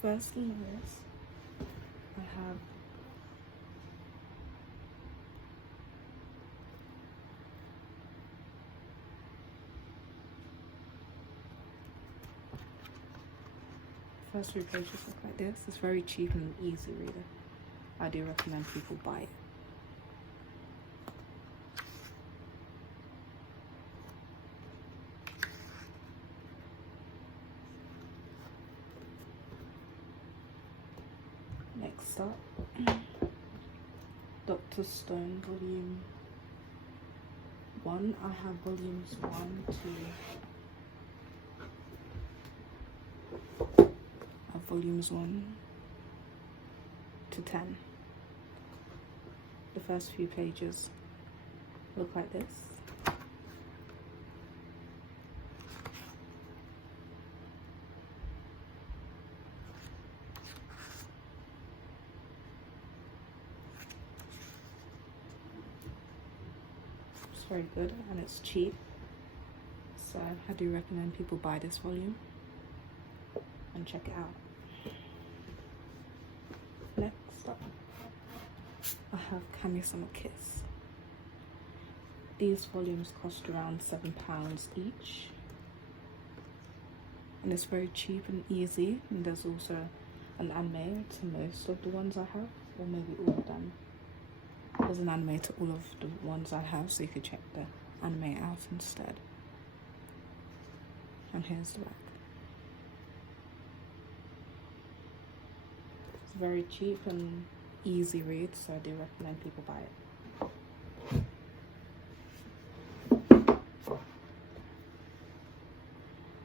First thing is, I have first 3 pages look like this. It's very cheap and easy reader. I do recommend people buy it. Next up, Dr. Stone Volume 1. I have volumes 1 to volumes 1 to 10. The first few pages look like this. It's very good and it's cheap, so I do recommend people buy this volume and check it out. Next up, I have Kami-sama Kiss. These volumes cost around £7 each, and it's very cheap and easy, and there's also an anime to most of the ones I have, or maybe all of them. There's an anime to all of the ones I have, so you could check the anime out instead. And here's the back. It's very cheap and easy read, so I do recommend people buy it.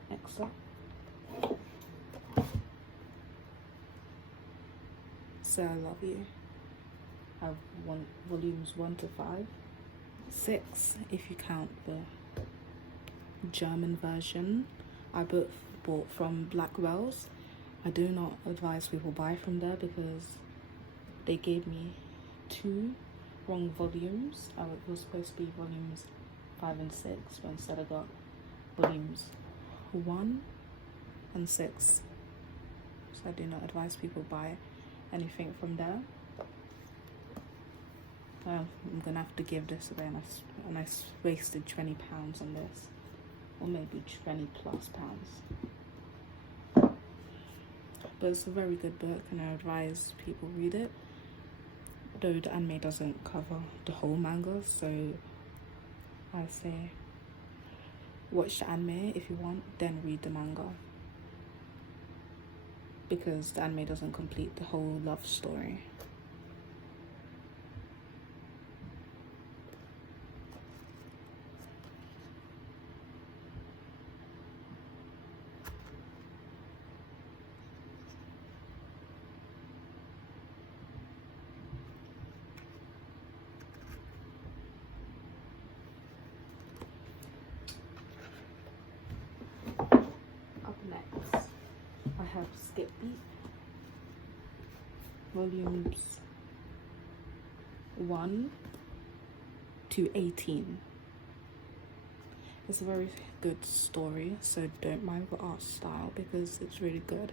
Next up, So I Love You. I have volumes 1 to 5. 6 if you count the German version I bought from Blackwell's. I do not advise people buy from there because they gave me 2 wrong volumes. It was supposed to be volumes 5 and 6, but instead I got volumes 1 and 6. So I do not advise people buy anything from there. I'm gonna have to give this away, and I wasted £20 on this, or maybe 20 plus pounds. But it's a very good book, and I advise people read it. Though the anime doesn't cover the whole manga, so I say watch the anime if you want, then read the manga, because the anime doesn't complete the whole love story. Next, I have Skip Beat, volumes 1 to 18. It's a very good story, so don't mind the art style because it's really good.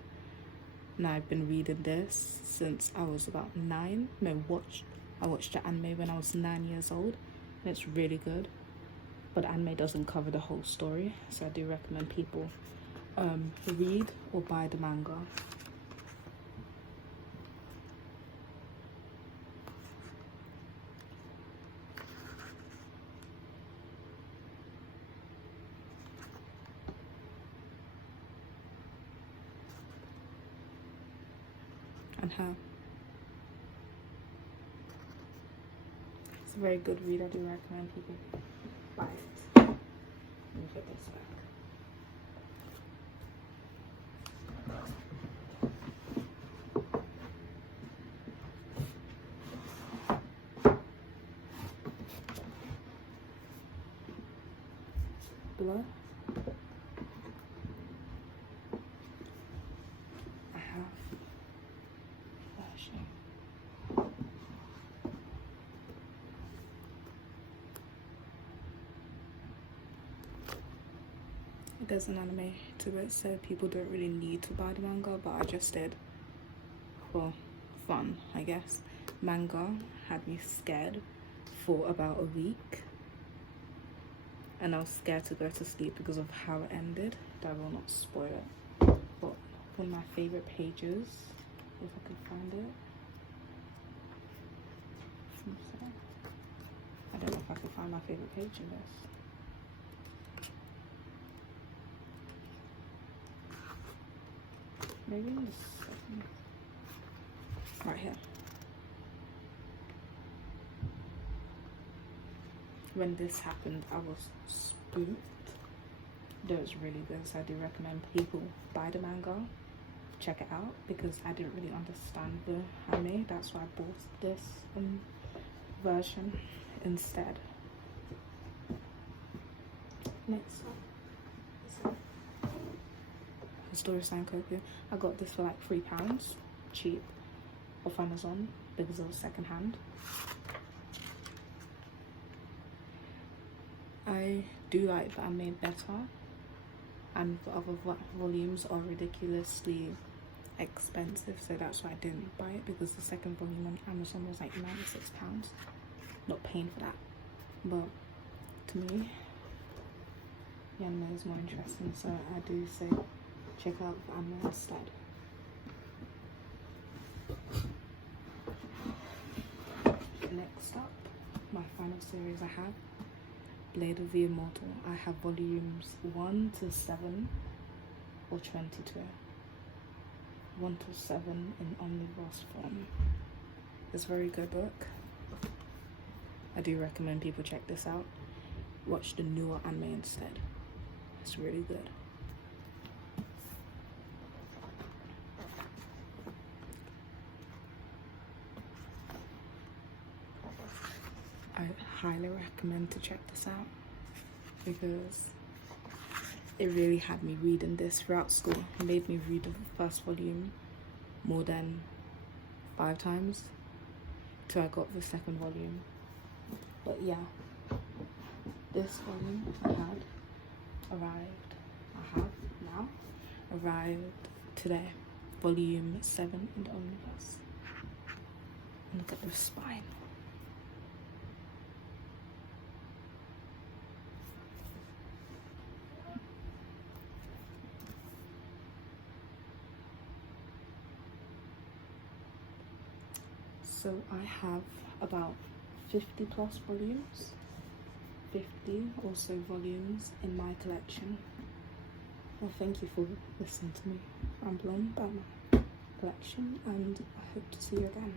And I've been reading this since I was about 9. I watched the anime when I was 9 years old, and it's really good. But the anime doesn't cover the whole story, so I do recommend people read or buy the manga. And how it's a very good read. I do recommend people buy it. Let me put this back. Below, I have version. there's an anime to it, so people don't really need to buy the manga, but I just did for fun, I guess. Manga had me scared for about a week, and I was scared to go to sleep because of how it ended. I will not spoil it, but one of my favorite pages, if I can find it. I don't know if I can find my favorite page in this. Maybe in the second. Right here. When this happened, I was spooked. That was really good, so I do recommend people buy the manga, check it out, because I didn't really understand the anime. That's why I bought this version instead. Next up, Story Sankoku. I got this for like £3, cheap, off Amazon because it was second hand. I do like the anime better, and the other volumes are ridiculously expensive, so that's why I didn't buy it, because the second volume on Amazon was like £96. Not paying for that, but to me the anime is more interesting, so I do say check out the anime instead. Next up, my final series I have, Blade of the Immortal. I have volumes 1 to 7 or 22. 1 to 7 in omnibus form. It's a very good book. I do recommend people check this out. Watch the newer anime instead. It's really good. I highly recommend to check this out because it really had me reading this throughout school. It made me read the first volume more than 5 times till I got the second volume. But yeah, this volume arrived today. Volume 7 in the omnibus. And look at the spine. So I have about 50 plus volumes, 50 or so volumes in my collection. Well, thank you for listening to me ramble on about my collection, and I hope to see you again.